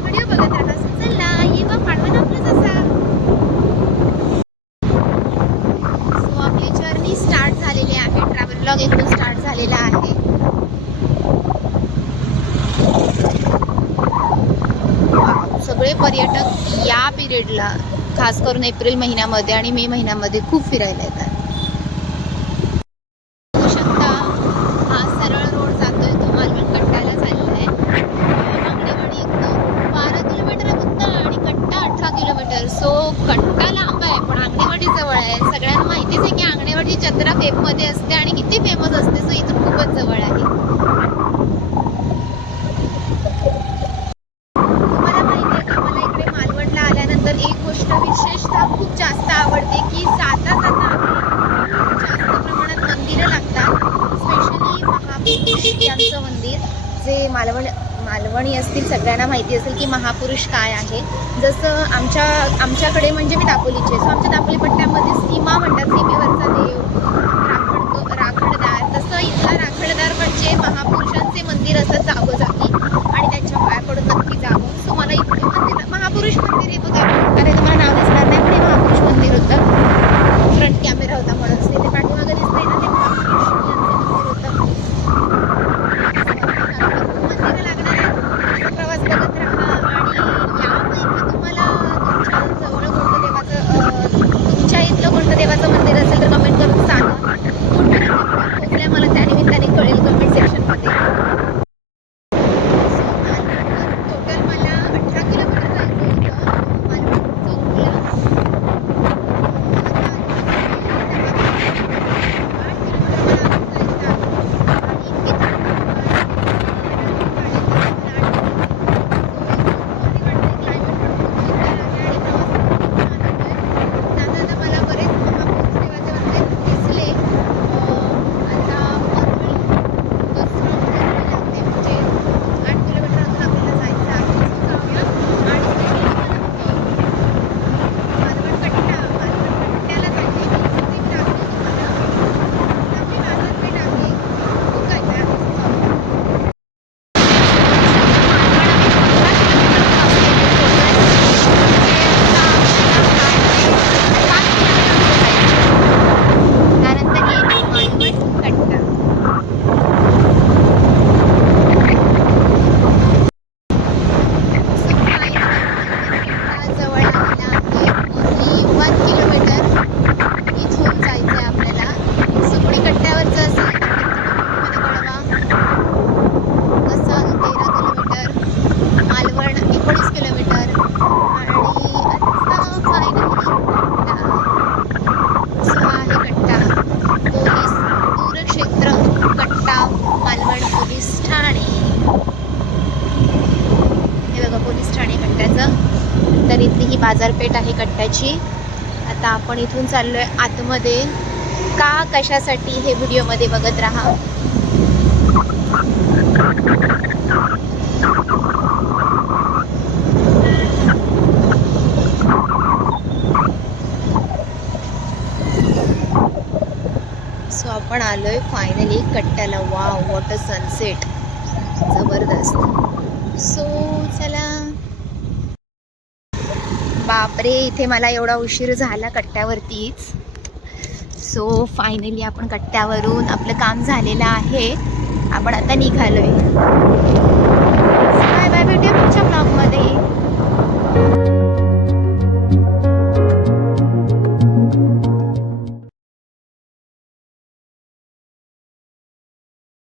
पुढे व्हिडिओ बघत राहा. चला ये बघ पाडवा आपलं जसा. सो आपली जर्नी स्टार्ट झालेली आहे. ट्रॅव्हल ब्लॉग इथून स्टार्ट झालेला आहे. सगळे पर्यटक या पिरियडला खास करून एप्रिल महिन्यामध्ये आणि मे महिन्यामध्ये खूप फिरायला येतात. बघू शकता हा सरळ रोड जातोय तो मालवण कट्ट्याला चाललाय. आंगणेवाडी इथं 12 किलोमीटर आहे फक्त आणि कट्टा 18 किलोमीटर. सो कट्टा लांब आहे पण आंगणेवाडी जवळ आहे. सगळ्यांना माहितीच आहे की आंगणेवाडी जत्रा फेममध्ये असते आणि किती फेमस असते. सो इथून खूपच जवळ आहे. एक गोष्ट विशेषतः खूप जास्त आवडते की जाता जाता जास्त प्रमाणात मंदिरं लागतात. स्पेशली महापुरुष यांचं मंदिर जे मालवणी असतील सगळ्यांना माहिती असेल की महापुरुष काय आहे. जसं आमच्याकडे म्हणजे मी दापोलीचे. सो आमच्या दापोली पट्ट्यामध्ये सीमा म्हणतात, सीमेवरचा देव राखणदार. तसं इथला राखणदार म्हणजे महापुरुषांचे मंदिर असतं जागोजागी आणि त्यांच्या पाया पडून नक्की जावं. सो मला इथे मंदिर महापुरुष मंदिर हे बघा, कारण तुम्हाला नाव दिसणार नाही पण हे महापुरुष मंदिर होतं. फ्रंट कॅमेरा होता म्हणून ते पाठीमागे दिसतंय ना, ते महापुरुष यांचं मंदिर होतं. मंदिरं लागणार आहे. प्रवास बघत राहा आणि यापैकी तुम्हाला तुमच्या जवळ कोणतं देवाचं तुमच्या इथलं कोणतं देवाचं मंदिर असेल तर कमेंट करून सांगा. पोहोचल्या मला त्यानिमित्ताने कळेल कमेंट सेक्शनमध्ये. तर इथली ही बाजारपेठ आहे कट्ट्याची. आता आपण इथून चाललोय आतमध्ये. का कशासाठी हे व्हिडिओमध्ये बघत राहा. सो आपण आलोय फायनली कट्ट्याला. वाव, व्हॉट अ सनसेट, जबरदस्त. सो चला. बापरे, इथे मला एवढा उशीर झाला कट्ट्यावरतीच. सो फायनली आपण कट्ट्यावरून आपलं काम झालेलं आहे. आपण आता निघालोय.